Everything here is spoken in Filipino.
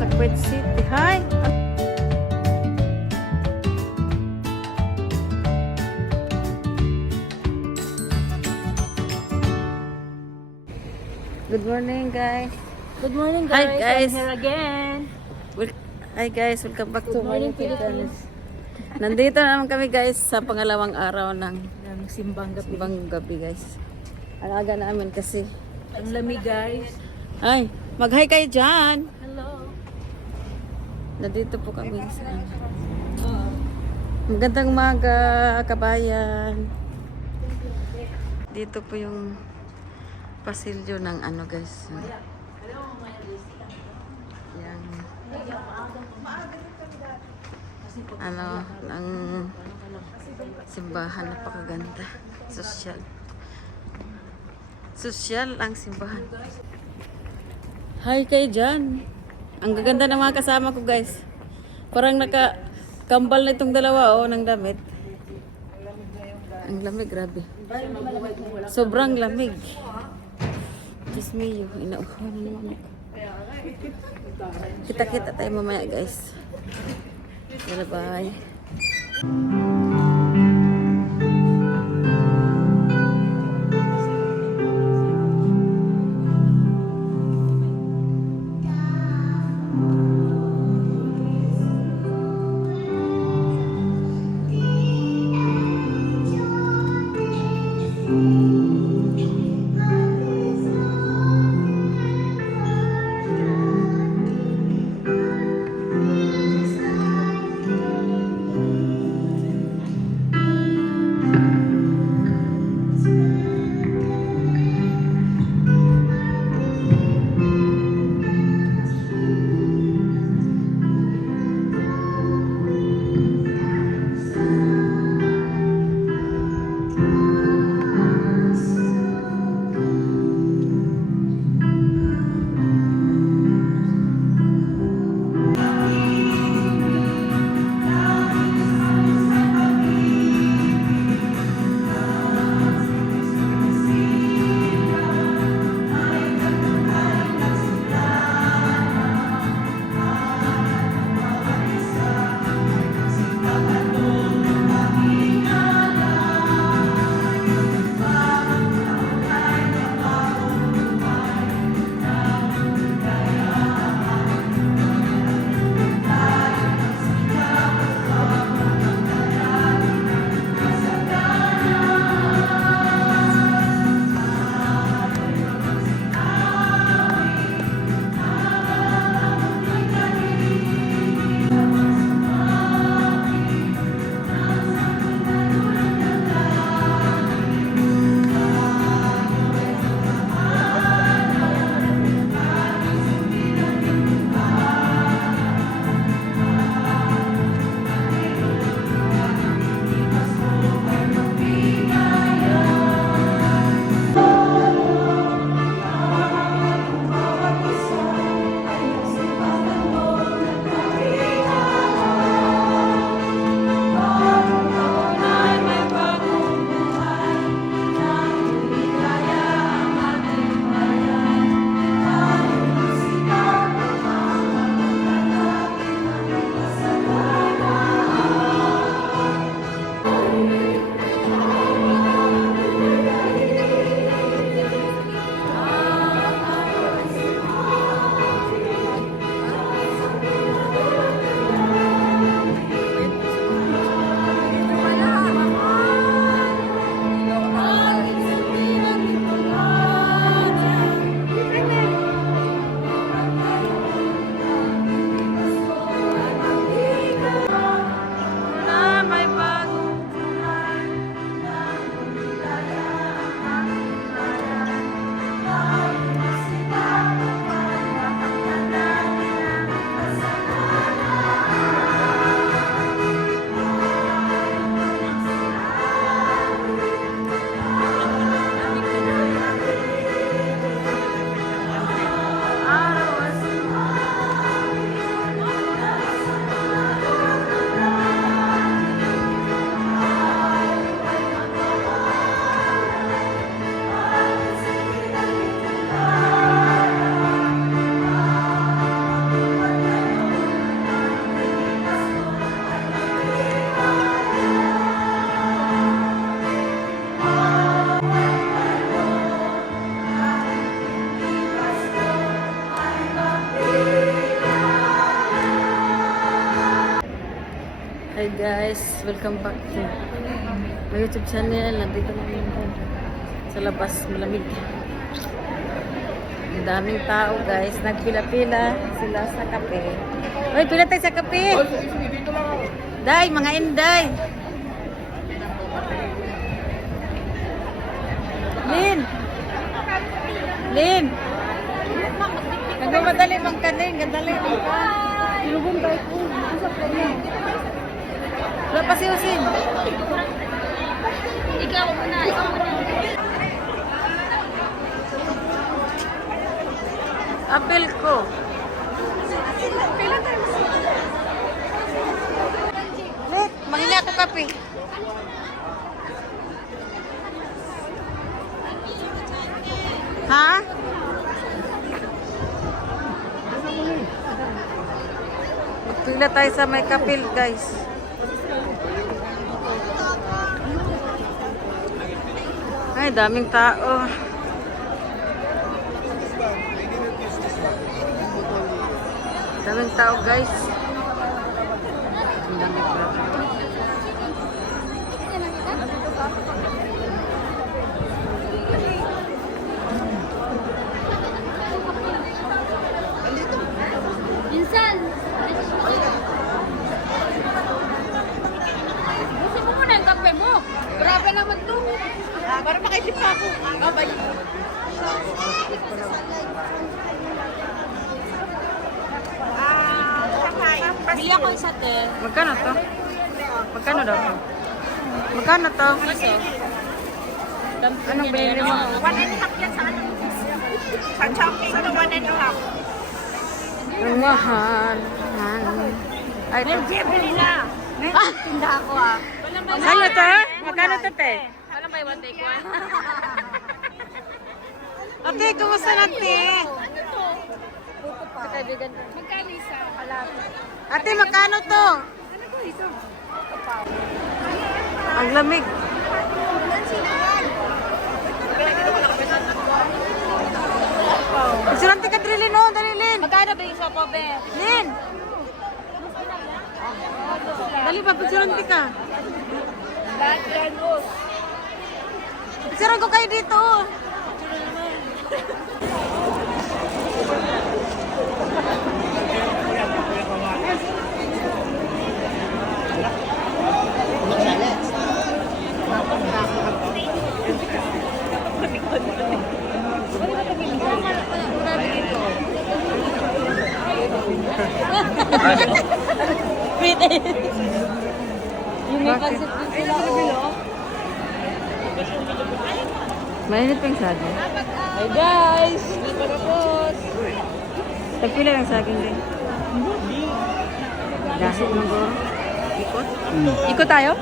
sa Kuwait City. Hi! Good morning, guys. Good morning, Hi, guys. guys. I'm here again. Hi guys, welcome back to my morning, YouTube channel. Philippines. Nandito na naman kami guys sa pangalawang araw ng Ng simbang gabi. ibang gabi guys. Ang aga namin kasi. Ang lamig, guys. Ay, mag-hi kayo dyan. Hello. Nandito po kami sa Oo. magandang umaga, kabayan. Dito po yung pasilyo ng ano guys. Yan. Ano, ng simbahan, napakaganda. Sosyal. Sosyal ang simbahan. Hi kayo dyan. Ang gaganda ng mga kasama ko guys. Parang nakakambal na itong dalawa ng damit. Ang lamig, grabe. Sobrang lamig. Diyos me, inauhaw na naman ako. Kita-kita tayo mamaya guys. Bye-bye. Hi guys, welcome back to my YouTube channel. Nandito namin sa labas, malamig. Ang daming tao guys, nagpila-pila sila sa kape. Hoy, pila tayo sa kape. Day, mga inday. Lin. Lin. Nagmamadali bang kanin, gadali bang ka. Ilubong tayo ko. Wala pa si Usin. Ikaw muna, ikaw muna. Apel ko. Let, mangingi ako kape. Ha? Magpila tayo sa may kapil, guys. Ay, daming tao. Daming tao, guys. Ang daming tao. Minsan. Gusto mo muna yung kape mo. Grabe naman to. Para makaisip pa ako. Babay. Bili ako isa te. Magkano to? Magkano daw to? Magkano to? Anong binili mo? 1.5 yan sa ano? Sa Chowking, ano 1.5? Ang mahal. Ay, ito. Bili na. Tinda ako ah. Sa'yo to? Magkano to, te? Walang buy one take one. Ate, kumusta na, te? Ano to? Sa kaibigan ko. Magkano isa? Ate, magkano to? Ano to isa? Ang lamig. Surante ka, Trilin, oh. Dali, Lin. Magkano ba yung sopo, be? Lin. Dali, pagpagsurante ka. Pagsuran ko kayo dito, oh. Wait, yung may pasit din sila, oh. Mainit pa yung saging. Hi guys! Hindi pa tapos. Tagpila lang saging din. Dahil mo, Ikot? Ikot tayo?